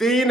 3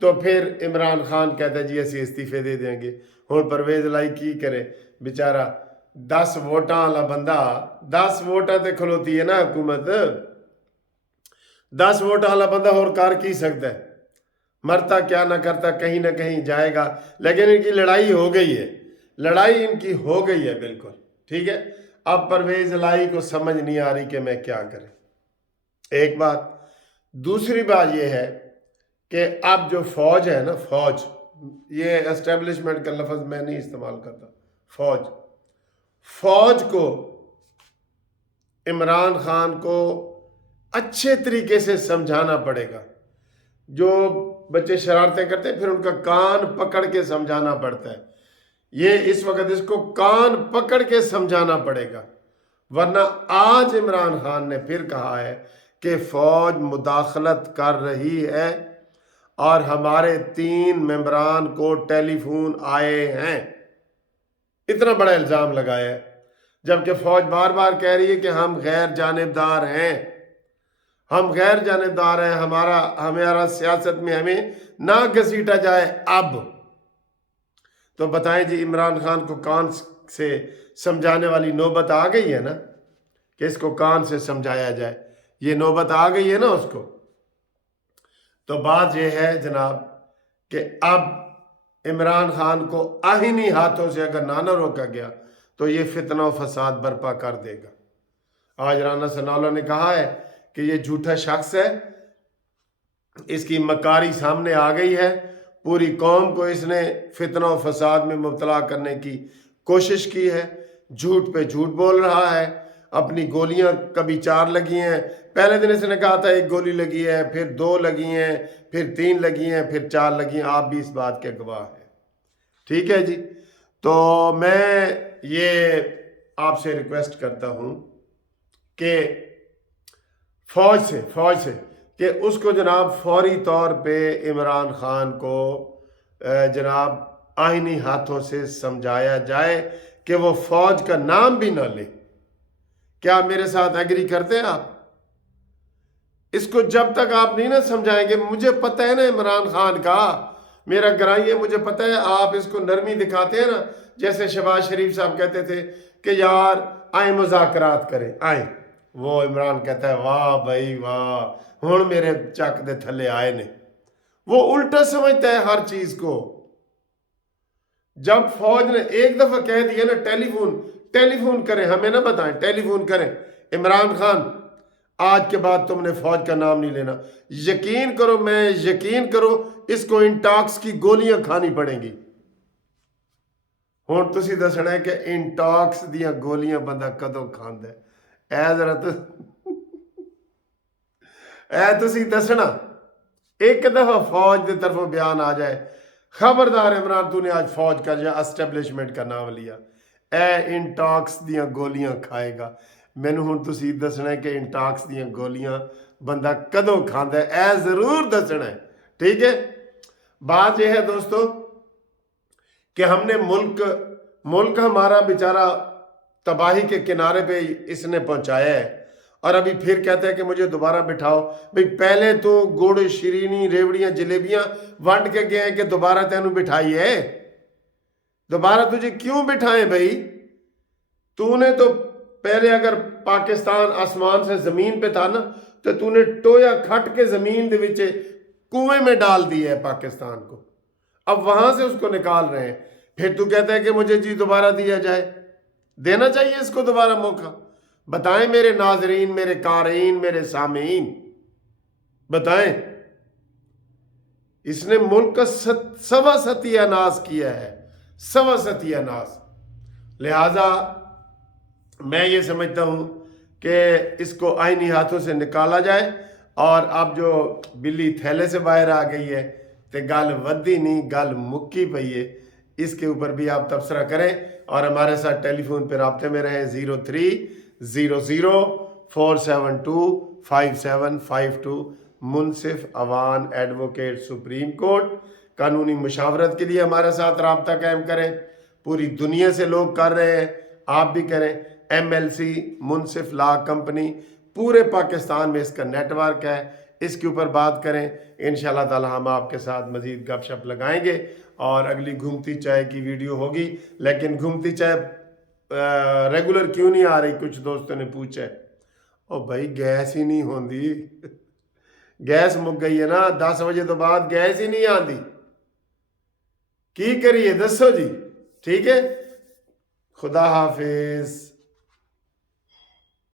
تو پھر عمران خان کہتا ہے جی اسی استعفے دے دیں گے. ہوں پرویز لائی کی کرے بیچارہ 10 ووٹاں والا بندہ 10 ووٹاں تے کھلوتی ہے نا حکومت 10 ووٹاں والا بندہ اور کار کی سکتا ہے مرتا کیا نہ کرتا کہیں نہ کہیں جائے گا لیکن ان کی لڑائی ہو گئی ہے لڑائی ان کی ہو گئی ہے بالکل ٹھیک ہے. اب پرویز لائی کو سمجھ نہیں آ رہی کہ میں کیا کریں ایک بات. دوسری بات یہ ہے کہ اب جو فوج ہے نا فوج یہ اسٹیبلشمنٹ کا لفظ میں نہیں استعمال کرتا فوج کو عمران خان کو اچھے طریقے سے سمجھانا پڑے گا. جو بچے شرارتیں کرتے ہیں پھر ان کا کان پکڑ کے سمجھانا پڑتا ہے. یہ اس وقت اس کو کان پکڑ کے سمجھانا پڑے گا ورنہ آج عمران خان نے پھر کہا ہے کہ فوج مداخلت کر رہی ہے اور ہمارے 3 ممبران کو ٹیلی فون آئے ہیں. اتنا بڑا الزام لگایا ہے جبکہ فوج بار بار کہہ رہی ہے کہ ہم غیر جانبدار ہیں ہمارا سیاست میں ہمیں نہ گھسیٹا جائے. اب تو بتائیں جی عمران خان کو کان سے سمجھانے والی نوبت آ گئی ہے نا کہ اس کو کان سے سمجھایا جائے یہ نوبت آ گئی ہے نا اس کو. تو بات یہ ہے جناب کہ اب عمران خان کو آئینی ہاتھوں سے اگر نہ روکا گیا تو یہ فتنہ و فساد برپا کر دے گا. آج رانا ثناءاللہ نے کہا ہے کہ یہ جھوٹا شخص ہے اس کی مکاری سامنے آ گئی ہے پوری قوم کو اس نے فتنہ و فساد میں مبتلا کرنے کی کوشش کی ہے جھوٹ پہ جھوٹ بول رہا ہے. اپنی گولیاں کبھی 4 لگی ہیں پہلے دن اس نے کہا تھا 1 گولی لگی ہے پھر 2 لگی ہیں پھر 3 لگی ہیں پھر 4 لگی ہیں. آپ بھی اس بات کے گواہ ہیں ٹھیک ہے جی. تو میں یہ آپ سے ریکویسٹ کرتا ہوں کہ فوج سے کہ اس کو جناب فوری طور پہ عمران خان کو جناب آئینی ہاتھوں سے سمجھایا جائے کہ وہ فوج کا نام بھی نہ لے. کیا میرے ساتھ ایگری کرتے ہیں آپ؟ اس کو جب تک آپ نہیں نہ سمجھائیں گے مجھے پتہ ہے نا عمران خان کا میرا گرائی ہے مجھے پتہ ہے آپ اس کو نرمی دکھاتے ہیں نا جیسے شہباز شریف صاحب کہتے تھے کہ یار آئیں مذاکرات کریں آئیں. وہ عمران کہتا ہے واہ بھائی واہ ہن میرے چک دے تھلے آئے نے. وہ الٹا سمجھتا ہے ہر چیز کو. جب فوج نے ایک دفعہ کہہ دیا نا ٹیلی فون کریں ہمیں نہ بتائیں ٹیلی فون کریں عمران خان آج کے بعد تم نے فوج کا نام نہیں لینا. یقین کرو اس کو انٹاکس کی گولیاں کھانی پڑیں گی. ہوں تسی دسنا ہے کہ انٹاکس دیاں گولیاں بندہ کدوں کھاندا ہے ذرا تسی دسنا ایک دفعہ فوج دے طرفوں بیان آ جائے خبردار عمران تو نے آج فوج کا یا اسٹیبلشمنٹ کا نام لیا انٹاکس دیاں گولیاں کھائے گا. مینوں ہن تسی دسنا ہے کہ انٹاکس دیاں گولیاں بندہ کدوں کھاندا ہے ضرور دسنا ہے ٹھیک ہے. بات یہ ہے دوستو کہ ہم نے ملک ہمارا بیچارہ تباہی کے کنارے پہ اس نے پہنچایا ہے اور ابھی پھر کہتا ہے کہ مجھے دوبارہ بٹھاؤ. بھئی پہلے تو گڑ شیرینی ریوڑیاں جلیبیاں ونڈ کے گئے ہیں کہ دوبارہ تینوں بٹھائی ہے. دوبارہ تجھے کیوں بٹھائیں بھئی؟ تو نے تو پہلے اگر پاکستان آسمان سے زمین پہ تھا نا تو نے ٹویا کھٹ کے زمین دے وچے کنویں میں ڈال دی ہے پاکستان کو. اب وہاں سے اس کو نکال رہے ہیں پھر تو کہتا ہے کہ مجھے جی دوبارہ دیا جائے. دینا چاہیے اس کو دوبارہ موقع. بتائیں میرے ناظرین میرے قارئین میرے سامعین بتائیں اس نے ملک کا سوا ستیہ ناز کیا ہے سوا ستیہ ناز. لہٰذا میں یہ سمجھتا ہوں کہ اس کو آئینی ہاتھوں سے نکالا جائے. اور اب جو بلی تھیلے سے باہر آ گئی ہے تے گل ودی نہیں گل مکی پئی ہے اس کے اوپر بھی آپ تبصرہ کریں اور ہمارے ساتھ ٹیلی فون پہ رابطے میں رہیں 0300472572 منصف اوان ایڈوکیٹ سپریم کورٹ. قانونی مشاورت کے لیے ہمارے ساتھ رابطہ قائم کریں. پوری دنیا سے لوگ کر رہے ہیں آپ بھی کریں. MLC منصف لا کمپنی پورے پاکستان میں اس کا نیٹ ورک ہے. اس کے اوپر بات کریں، انشاءاللہ تعالی ہم آپ کے ساتھ مزید گپ شپ لگائیں گے اور اگلی گھومتی چائے کی ویڈیو ہوگی۔ لیکن گھومتی چائے ریگولر کیوں نہیں آ رہی، کچھ دوستوں نے پوچھا ہے۔ او بھائی گیس ہی نہیں ہوندی، گیس مک گئی ہے نا، 10 بجے تو بعد گیس ہی نہیں آتی، کی کریے دسو جی، ٹھیک ہے، خدا حافظ۔